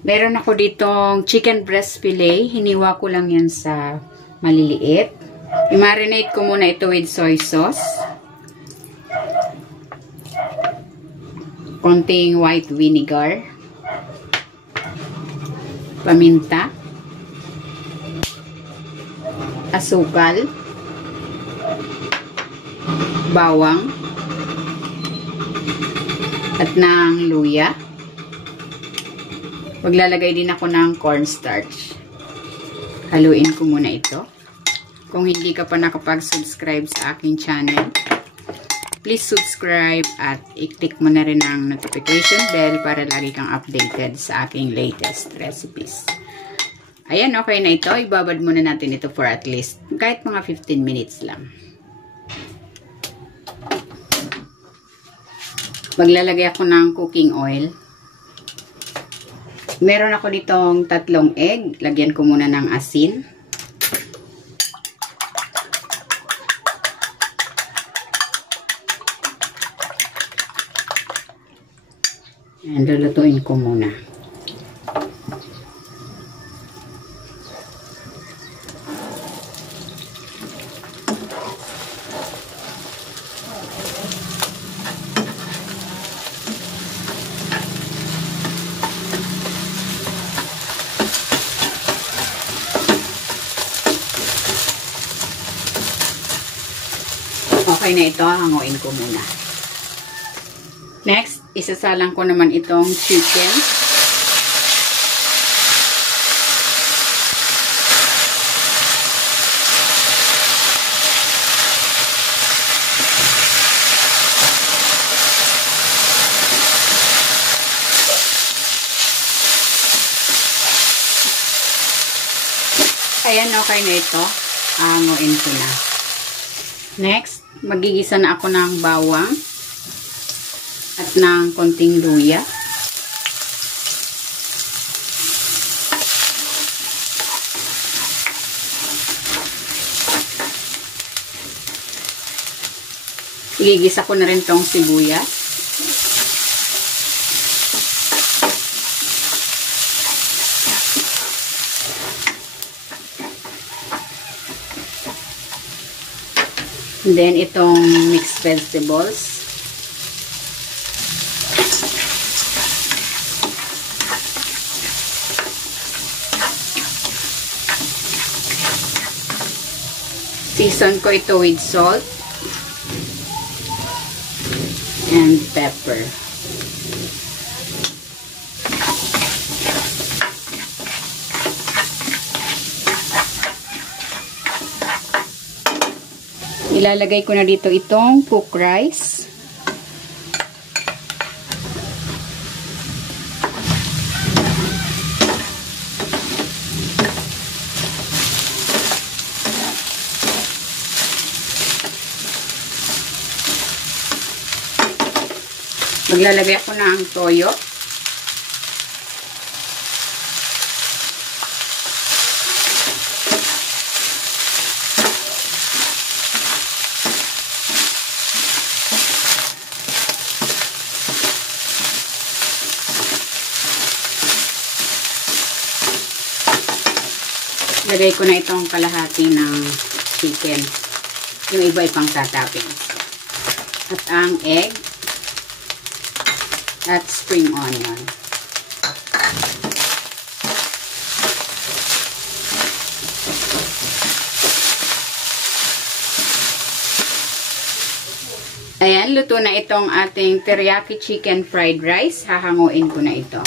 Meron ako ditong chicken breast fillet. Hiniwa ko lang yan sa maliliit. I-marinate ko muna ito with soy sauce. Konting white vinegar. Paminta. Asukal. Bawang. At ng luya. Maglalagay din ako ng cornstarch. Haluin ko muna ito. Kung hindi ka pa nakapag-subscribe sa aking channel, please subscribe at i-click mo na rin ang notification bell para lagi kang updated sa aking latest recipes. Ayan, okay na ito. Ibabad muna natin ito for at least kahit mga 15 minutes lang. Maglalagay ako ng cooking oil. Meron ako ditong 3 egg. Lagyan ko muna ng asin. And lulutuin ko muna. Okay na ito, hanguin ko muna. Next, isasalang ko naman itong chicken. Ayan, okay na ito. Hanguin ko na. Next, magigisa na ako ng bawang at ng konting luya. Igigisa ko na rin tong sibuyas. And then, itong mixed vegetables. Season ko ito with salt and pepper. Ilalagay ko na dito itong cooked rice. Maglalagay ako ng toyo. Lagay ko na itong kalahati ng chicken. Yung iba ipang tatapin. At ang egg. At spring onion. Ayan, luto na itong ating teriyaki chicken fried rice. Hahanguin ko na ito.